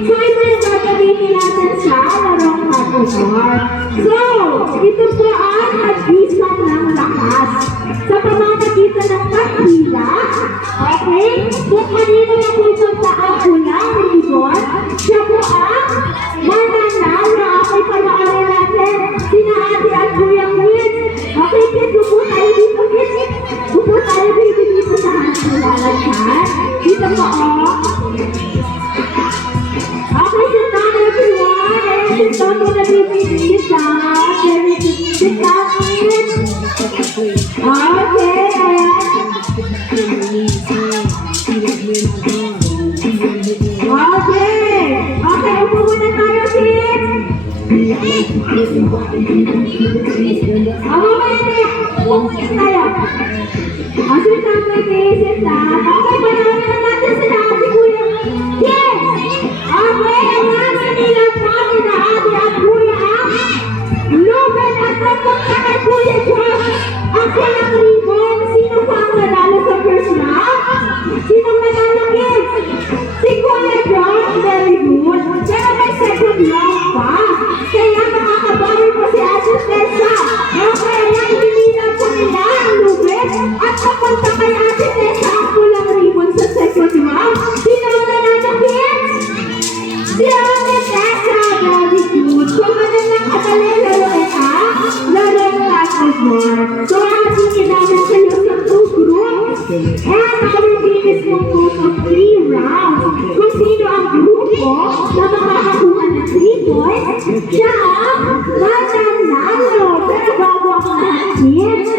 So, ito yung gagawin natin ito po ang nag-isang ng lakas sa pamamagitan ng pagkila. Okay? Kung kanino na po itong taang-ulang ribbon, siya po ang mananalo. Okay, panoorin natin sina Ate at Kuya Kit. Okay, Kit, upo tayo dito, Kit. Upo tayo dito sa hantulangan. Dito po, oh. Okay, sit down everyone. Ayan, sit down muna dito. Sit down. Sit down, Kit. Okay, ayan. Okay. Okay, upo muna tayo, Kit. Sit tayo. Sit down, baby. Sit down. Okay, panoorin na natin sila Ate Kuya. Yes! Okay, ang nila po nila Ate at Kuya Ruben at napunta kay Kuya Josh. Ako lang ribbon. Sino po ang nanalo sa first round? Sino nanalo, kids? Si Kuya Josh, very good. Pero may second round pa. Kaya makakabawi po si Ate Tessa. Okay, ayan, hinila po nila ang Ruben. At napunta kay Ate Tessa ang pulang ribbon sa second round. Sino ang nanalo, kids? Si Ate Tessa, very good. So, lang kadali, laruin ha? Laruin basketball. So, ating ginamit kayo sa 2 groups. And our game is composed of 3 rounds. Kung sino ang grupo na makakakuha ng 3 points, siya ang mananalo. Pero bago ako lahat, kids.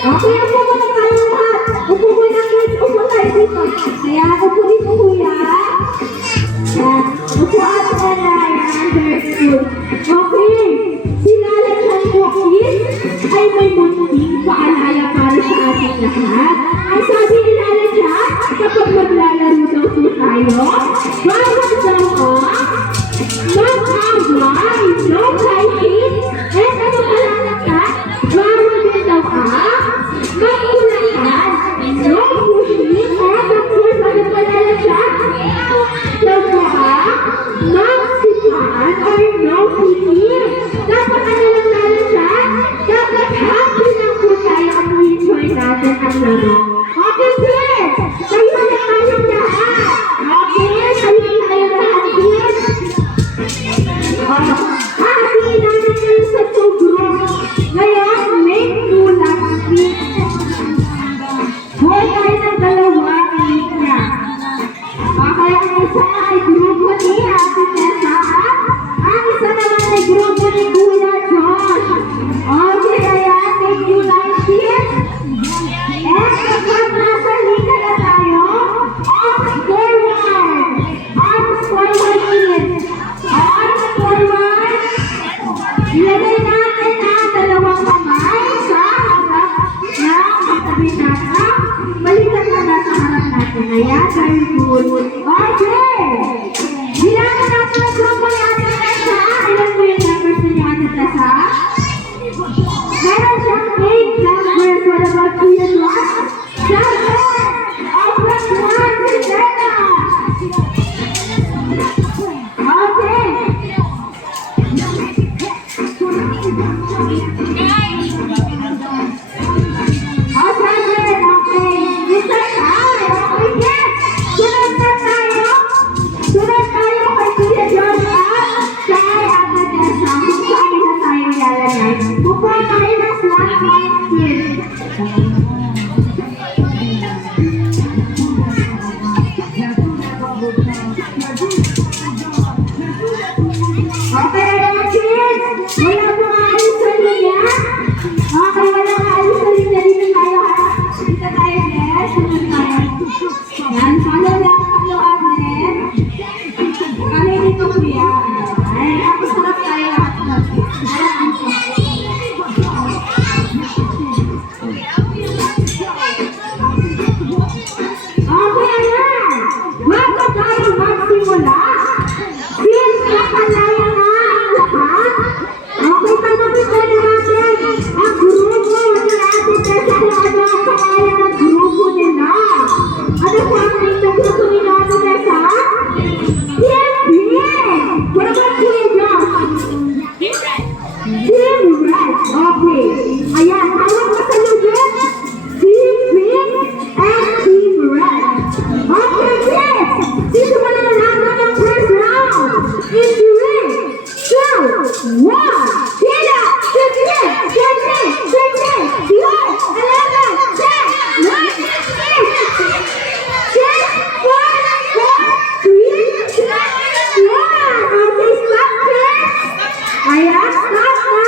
Okay, upo mo na tayo lahat. Upo mo na, kids. Upo tayo dito. Kaya, upo dito, kuya. Yan. Upo at alay. Understood. Okay. Sinalagyan po, kids, ay may munting paalala para sa ating lahat. Ang sabi nila dyan, kapag maglalaro daw po tayo, bawal daw mag-away, no fighting, and ano palalakan, bawal din daw mag-ulakan, no pushing, and of course, ano palalakan, daw po mag-sipahan or no pushing. Dapat ano lang lalagyan, dapat happy lang po tayo at enjoy natin ang laro. Okay, kids! Kayo na kayong lahat! Okay, kayo na kayong lahat, kids! Happy namin kayo sa 2 groups. Ngayon, may kulang, kids. Huwag tayo ng dalawa, niya. Okay, ang isa ay grupo ni Ate Tessa. Ang isa naman ay grupo ni Kuya Josh. Okay, ayan. Thank you, guys, kids. And kapag nasa liga na tayo, on score 1. On score 1, kids. On score 1. Ilagay natin ang dalawang kamay sa harap ng katabi natin. Balikan na nasa harap natin. Ayan, very good. Okay. Bilangan natin ang grupo ni Ate Tessa. Ilan po yung numbers ni Ate Tessa? Meron siyang 8 numbers. What about Kuya Josh? 7! Open 1, Christina! Okay. Okay. Mr. Kai, okay, yes! Sunod na tayo. Sunod tayo kay Kuya Josh at kay Ate Tessa. Kung saan na tayo ilalagay. Pupo tayo ng slot line, kids. Okay, kids. Wala po aalis sa linya. Okay, wala aalis sa linya. Dito tayo, ha? Dito tayo, yes. Sunod tayo. Yan, follow lang, follow Agnes. Kami dito, kuya. Ay, ako sarap tayo lahat. Okay, ayan. Bago tayo magsimula, since nakalaya na ang lahat, okay, tanongin na natin ang grupo ni Ate Tessa kung ano ang pangalan ng grupo nila. Ano po ang name ng grupo ni Ate Tessa? Team Red! What about Kuya Josh? Team Red! one. Hila, 15, 16, 17, 11, 10, 9, 8, 6, 5, 4, 3, 2, 1. Okay, stop, kids. Ayan, stop na.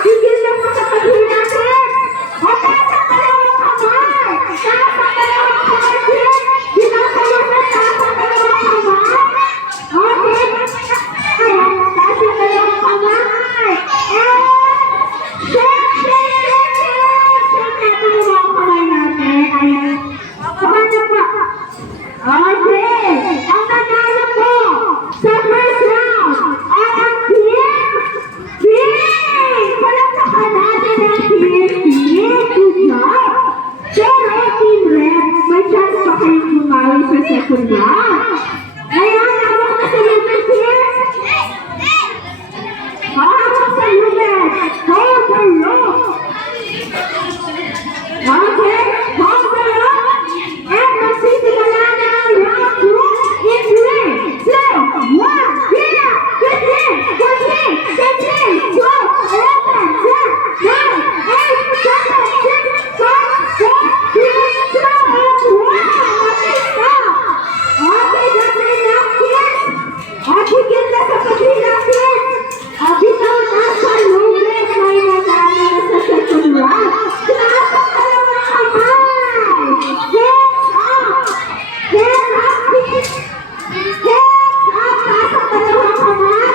Tigil lang po sa paghila, kids. Okay, sa dalawang kamay. Sa dalawang kamay, kids. Ginagawa na sa dalawang kamay. Okay, ayan, taas yung dalawang kamay. And, shake, shake, shake, shake. Shake natin yung mga kamay natin. Ayan. Kamay na po. Okay, ang nanalo po sa first round ay ang team Pink! Palakpakan natin ang team Pink! Good job! Pero team Red, may chance pa kayong bumawi sa second round. Ngayon, hawak na sa lumen, kids! Hawak sa lumen! Hold the rope! Okay, hold the rope! And magsisimula na ang round 2 in 3, 2, 1, hila! 15, 14, 15, 12, 11, 10, 9, 8, 7, 6, 5, 4, 3, 2, 1. Okay, stop! Okay, that's enough, kids! Tigil na sa pagkila, kids! Bitaw na sa lumen, may nanalo na sa second round. Taas ang dalawang kamay! Hands up! Hands up, kids! Hands up! Taas ang dalawang kamay!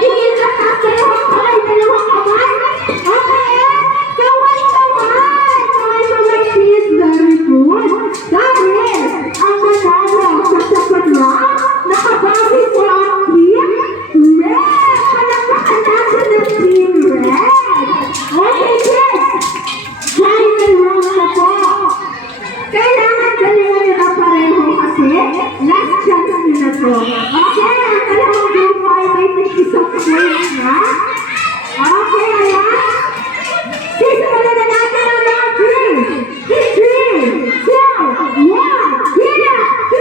Tigil na taas dalawang kamay, dalawang kamay! Okay, kaway kamay! Kaway kamay, kids! Very good! Dahil ang nanalo sa second round, nakabawi po ang team Red! Palakpakan natin ang team Red! Okay, kids! Final round na po! Kailangan galingan nyo na pareho kasi last chance nyo na to. Okay, ang dalawang group ay may isang points na. Okay, ayan. Sisimulan na natin ang round 3. 3, 2, 1, hila! 15, 20,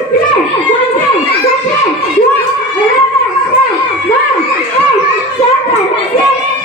15, 12, 11, 10, 9, 8, 7, 6,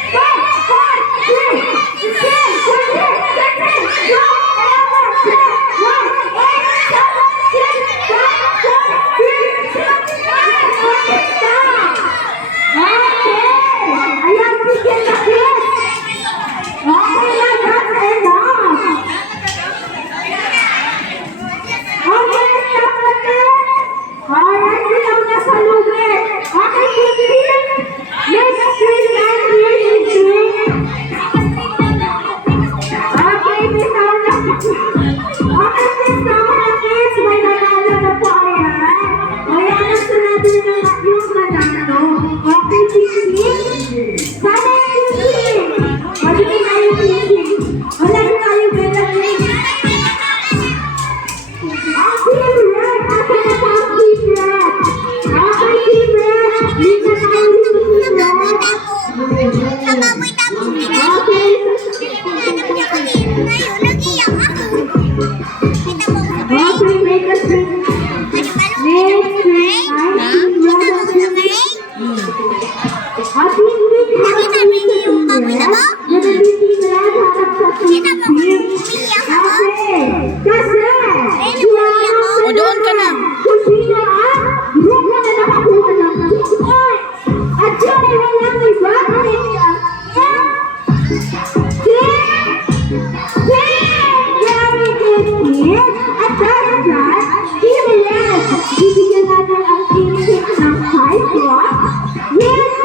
5, 4, 3,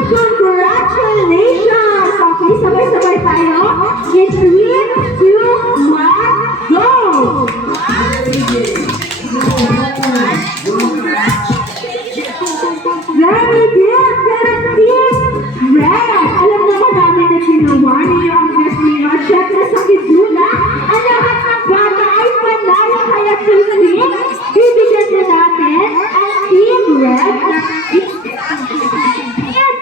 2, 1, 15, 20, 12, 11,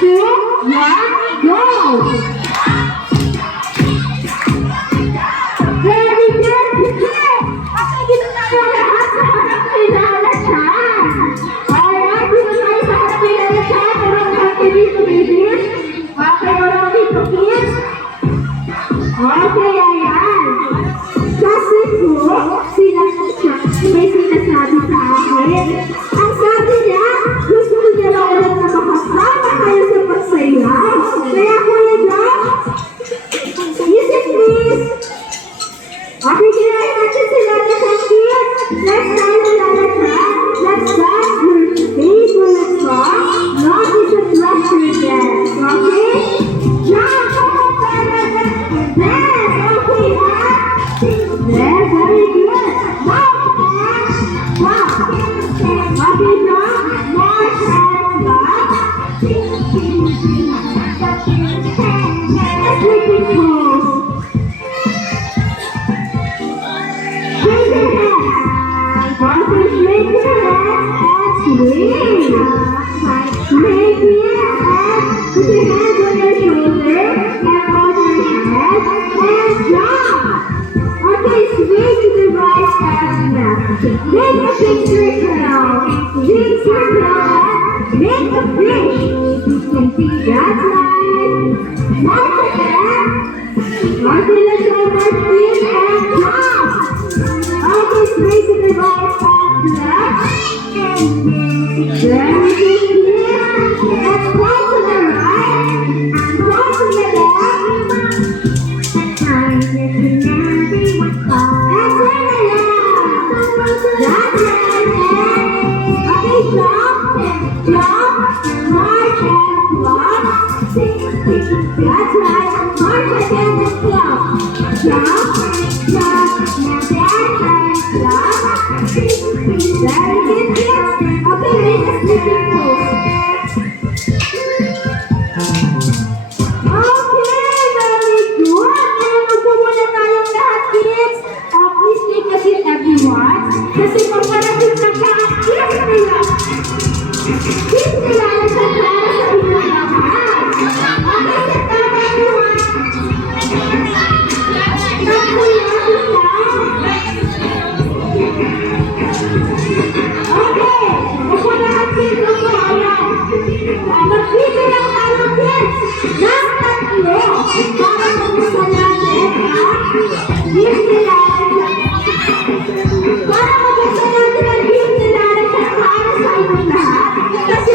10, 1, go! Okay, ayan. Kasi po, may sinasabi sa akin. Ang sabi niya, gusto niya na ulit na makasama kayo sa pagsayaw. Kaya Kuya Josh, music please. Okay, kinain natin sila na sa kids. Next time na lalagyan, let's dance your favorite song. Love is a pleasure again. Okay? Jump! Come on, parents! Dance! Okay, ha? Yes, very good. Now, wow. Okay, now, more hands up. Let's make it close. Shake your hands. Okay, shake your hands and swing. Make your hands, put your hands on your shoulder and on your head and jump. Okay, swing to the right and left. Make a big circle. Big circle and make a fish. That's right. Once again. Okay, let's go more swing and jump. Okay, swing to the right and left. Very good. Let's point to the right. Point to the left. And turn it around. That's right. Okay, jump, march and flop. That's right. March again and flop. Jump, now dance and flop. Very good, kids. Okay, make a sleeping pose. Okay, very good. Ngayon, upo muna tayong lahat, kids. Please take a seat, everyone. Kasi paparating na ka ang kids nila. Kids nila na sa para sa inyong lahat. Okay, sit down, everyone. Not to sit down. Okay, upo lahat, kids. Upo, ayan. Magbibilang tayo, kids. Ng tatlo. Para magusto natin, ha? Kids nila. Para magusto natin ang kids nila na para sa inyong lahat. Kasi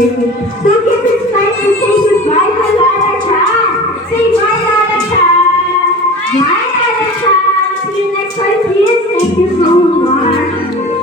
So give it time to say goodbye to Lala Chan. Say bye, Lala Chan. Bye, Lala Chan. See you next time, please. Thank you so much.